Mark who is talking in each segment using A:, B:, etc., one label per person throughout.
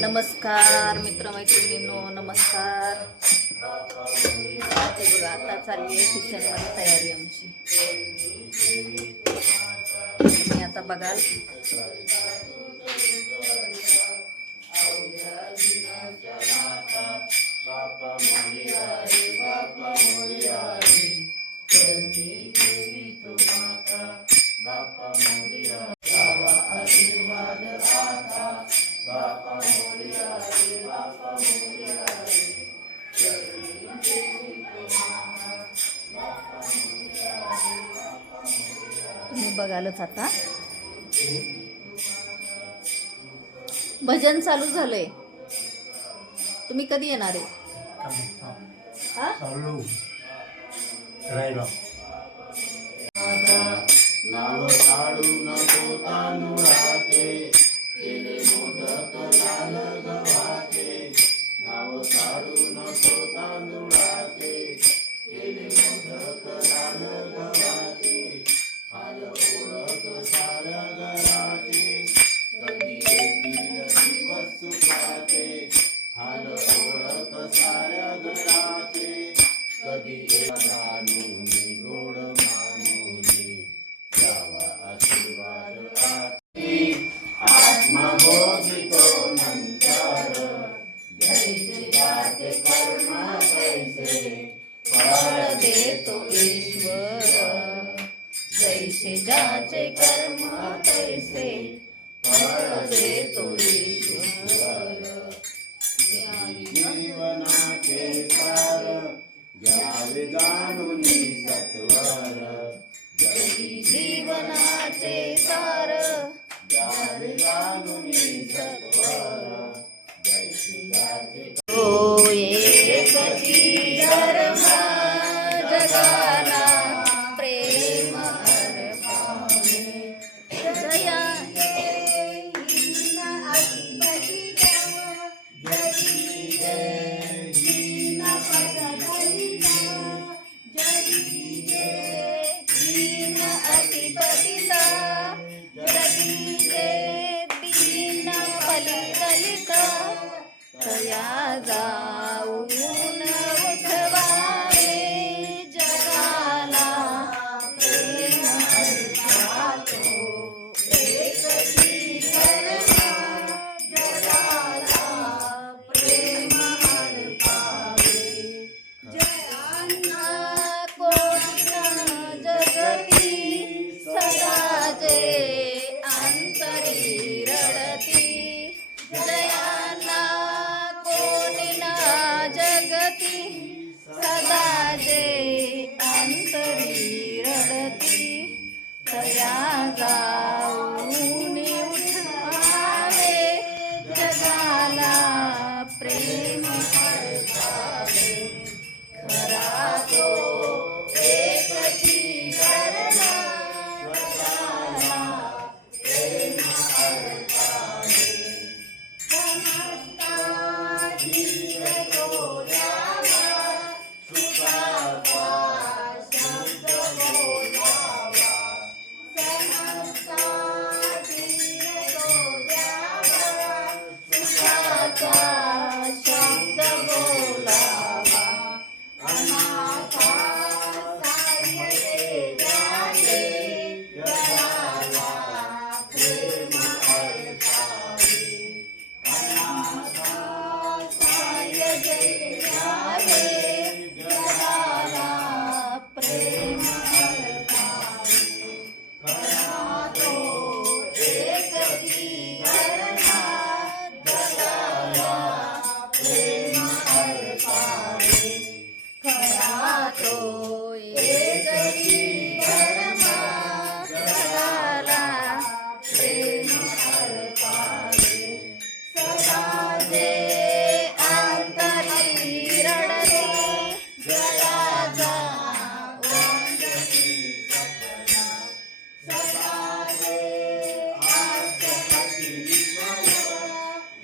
A: नमस्कार मित्रमैत्रिणींनो नमस्कार. बघा आता चालली आहे किचनमध्ये तयारी आमची. तुम्ही आता बघाल तुम्ही बघालच आता. भजन चालू झालंय. तुम्ही कधी येणार आहे? देतो ईश्वर. जैसे जाचे कर्म तैसे फळ देतो ईश्वर.
B: जीवनाचे सार घ्यावे जाणून सत्वर
A: जीवनाचे सार
B: घ्यावे जाणून
A: થયા જાઉં કર્યા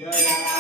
A: Yeah.